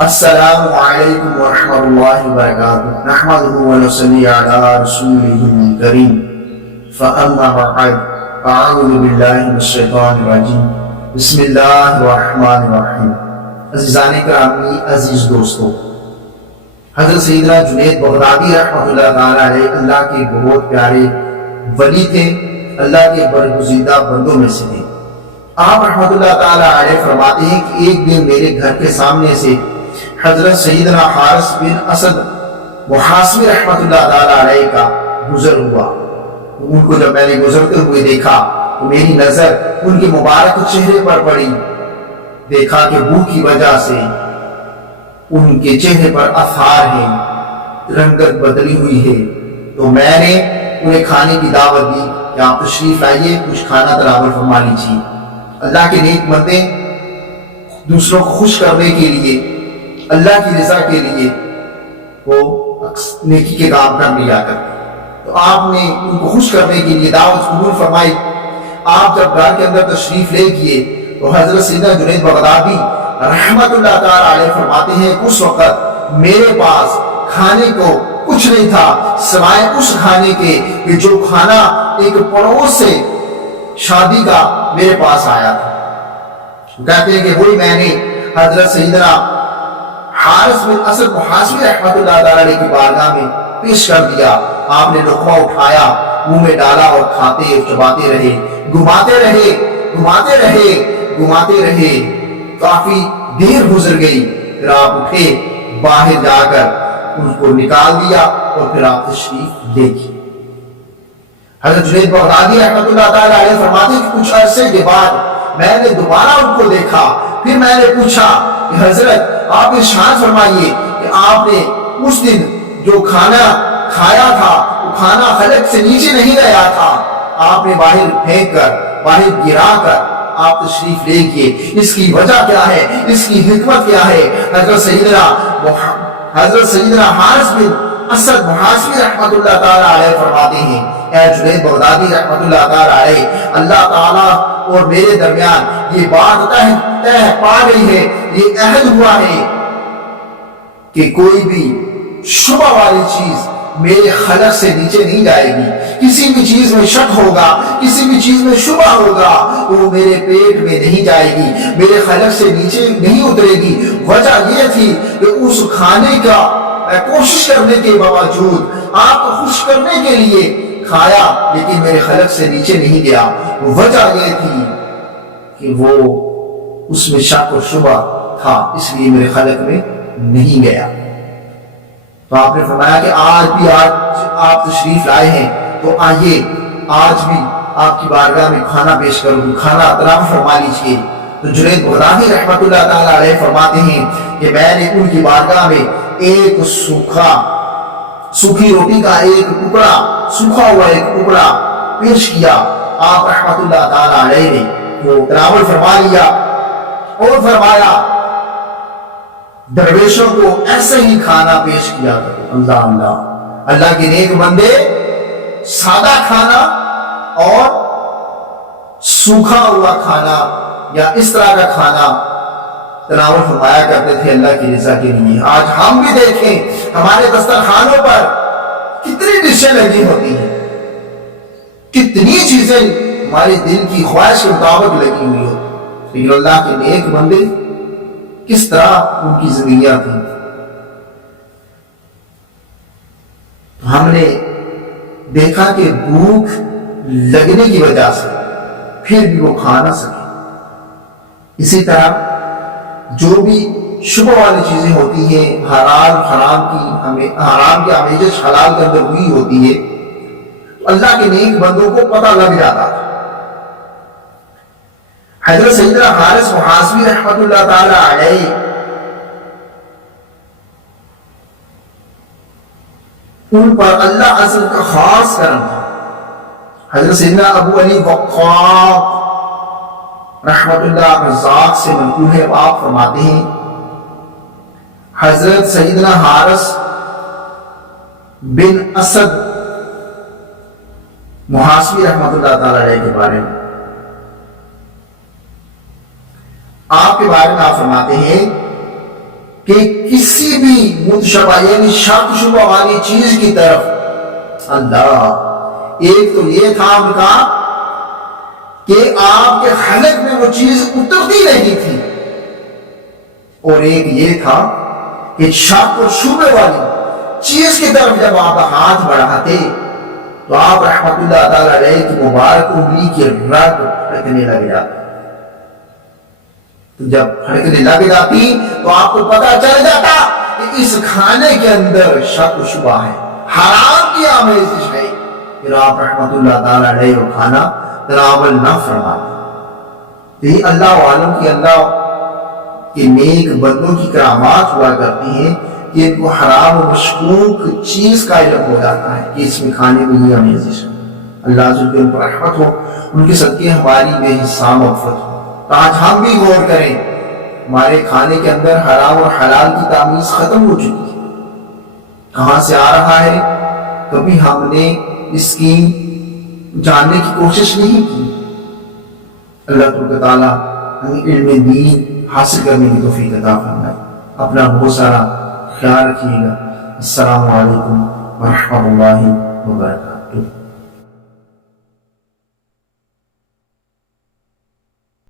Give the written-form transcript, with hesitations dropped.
السلام علیکم ورحمۃ اللہ وبرکاتہ نحمدہ ونصلی علی رسولہ الکریم فاما بعد اعوذ باللہ من الشیطان الرجیم بسم اللہ الرحمن الرحیم۔ عزیزان گرامی، عزیز دوستو، حضرت سیدنا جنید بغدادی رحمۃ اللہ تعالی علیہ اللہ کے بہت پیارے ولی تھے، اللہ کے برگزیدہ بندوں میں سے تھے۔ آپ رحمۃ اللہ تعالی علیہ فرماتے ہیں کہ ایک دن میرے گھر کے سامنے سے حضرت سیدنا حارث بن اسد محاسبی رحمۃ اللہ تعالی علیہ کا گزر ہوا۔ ان کو جب میں نے گزرتے ہوئے دیکھا تو میری نظر ان کے مبارک چہرے پر پڑی۔ دیکھا کہ بو کی وجہ سے ان کے چہرے پر آثار ہیں، رنگت بدلی ہوئی ہے، تو میں نے انہیں کھانے کی دعوت دی کہ آپ تشریف لائیے، کچھ کھانا تناول فرما لیجیے۔ اللہ کے نیک بندے دوسروں کو خوش کرنے کے لیے، اللہ کی رضا کے لیے وہ نیکی کے کام کر لیا کرتے، تو آپ نے ان کو خوش کرنے کے لیے دعوت قبول فرمائی۔ آپ جب گھر کے اندر تشریف لے گئے تو حضرت سیدنا جنید بغدادی رحمت اللہ تعالی علیہ فرماتے ہیں اس وقت میرے پاس کھانے کو کچھ نہیں تھا سوائے اس کھانے کے کہ جو کھانا ایک پڑوس سے شادی کا میرے پاس آیا تھا۔ کہتے ہیں کہ وہی میں نے حضرت سیدنا حارث بن اسد محاسبی رحمت اللہ تعالی علیہ کی بارگاہ میں پیش کر دیا۔ آپ نے لقمہ اٹھایا، منہ میں ڈالا اور کھاتے اور چباتے رہے، گھماتے رہے گھماتے رہے گھماتے رہے۔ کافی دیر گزر گئی، پھر آپ اٹھے، باہر جا کر ان کو نکال دیا اور پھر آپ تشریف لے گئے۔ حضرت جنید بغدادی رحمت اللہ تعالی علیہ فرماتے ہیں کہ کچھ عرصے کے بعد میں نے دوبارہ ان کو دیکھا، پھر میں نے پوچھا کہ حضرت آپ ارشاد فرمائیے کہ آپ نے اس دن جو کھانا کھایا تھا وہ کھانا حلق سے نیچے نہیں گیا تھا، آپ نے باہر پھینک کر، باہر گرا کر آپ تشریف لے گئے، اس کی وجہ کیا ہے، اس کی حکمت کیا ہے؟ حضرت سیدنا حارث بن اسد محاسبی رحمت اللہ تعالی علیہ فرماتے ہیں، اے جنید بغدادی رحمت اللہ تعالی علیہ، اللہ تعالیٰ اور میرے درمیان یہ بات طے پا گئی ہے، یہ عہد ہوا ہے کہ کوئی بھی شبہ والی چیز میرے خلق سے نیچے نہیں جائے گی۔ کسی بھی چیز میں شک ہوگا، کسی بھی چیز میں شبہ ہوگا، وہ میرے پیٹ میں نہیں جائے گی، میرے خلق سے نیچے نہیں اترے گی۔ وجہ یہ تھی کہ اس کھانے کا میں کوشش کرنے کے باوجود آپ کو خوش کرنے کے لیے کھایا، لیکن میرے خلق سے نیچے نہیں گیا۔ وجہ یہ تھی کہ وہ اس میں شک و شبہ تھا، اس لیے میرے خلق میں نہیں گیا۔ تو آپ نے فرمایا کہ آج بھی آپ تشریف لائے ہیں تو آئیے، آج بھی آپ کی بارگاہ میں کھانا پیش کروں، کھانا تناول فرما لیجیے۔ تو جنید بغدادی رحمت اللہ تعالی علیہ فرماتے ہیں کہ میں نے ان کی بارگاہ میں ایک سوکھی روٹی کا ایک ٹکڑا، سوکھا ہوا ایک ٹکڑا پیش کیا۔ آپ رحمت اللہ تعالی علیہ نے وہ تناول فرما لیا اور فرمایا درویشوں کو ایسے ہی کھانا پیش کیا کرو۔ اللہ اللہ، اللہ کے نیک بندے سادہ کھانا اور سوکھا ہوا کھانا یا اس طرح کا کھانا تناول فرمایا کرتے تھے اللہ کی رضا کے لیے۔ آج ہم بھی دیکھیں ہمارے دسترخوانوں پر کتنی ڈشیں لگی ہوتی ہیں، کتنی چیزیں ہمارے دل کی خواہش کے مطابق لگی ہوئی ہوتی، لیکن اللہ کے نیک بندے کس طرح ان کی زندگیاں تھیں۔ تو ہم نے دیکھا کہ بھوک لگنے کی وجہ سے پھر بھی وہ کھا نہ سکے۔ اسی طرح جو بھی شبہ والی چیزیں ہوتی ہیں، حرام کی آمیزش حلال کے اندر ہوئی ہوتی ہے، تو اللہ کے نیک بندوں کو پتہ لگ جاتا تھا۔ حضرت سیدنا حارث محاسبی رحمت اللہ تعالی علیہ ان پر اللہ عز کا خاص کرم تھا۔ حضرت سیدنا ابو علی وقاق رحمت اللہ رزاق سے منقول ہے، آپ فرماتے ہیں حضرت سیدنا حارث بن اسد محاسبی رحمت اللہ تعالی علیہ کے بارے میں، آپ کے بارے میں آپ فرماتے ہیں کہ کسی بھی متشبہ یعنی شک شبہ والی چیز کی طرف اللہ ایک تو یہ تھا ان کا کہ آپ کے حلق میں وہ چیز اترتی نہیں تھی، اور ایک یہ تھا کہ شک اور شبہ والی چیز کی طرف جب آپ ہاتھ بڑھاتے تو آپ رحمت اللہ تعالی علیہ کی مبارک انگلی کی رگ پھڑکنے لگ جاتی، تو جب پھڑکنے لگ جاتی تو آپ کو پتہ چل جاتا کہ اس کھانے کے اندر شک و شبہ ہے، حرام کی آمیزش ہے، پھر آپ رحمت اللہ تعالی علیہ وہ کھانا تناول نہ فرماتے۔ یہی اللہ عالم کی اللہ کہ نیک بندوں کی کرامات ہوا کرتی ہیں کہ ان کو حرام و مشکوک چیز کا علم ہو جاتا ہے کہ اس میں کھانے میں یہ آمیزش ہے۔ اللہ عز و جل ان پر رحمت ہو، ان کے صدقے ہماری بے حساب مغفرت ہو۔ تو آج ہم بھی غور کریں، ہمارے کھانے کے اندر حرام اور حلال کی تمیز ختم ہو چکی ہے، کہاں سے آ رہا ہے کبھی ہم نے اس کی جاننے کی کوشش نہیں کی۔ اللہ تعالیٰ ہمیں علم دین حاصل کرنے کی توفیق عطا فرمائے۔ اپنا بہت سارا خیال رکھیے گا۔ السلام علیکم ورحمۃ اللہ وبرکاتہ۔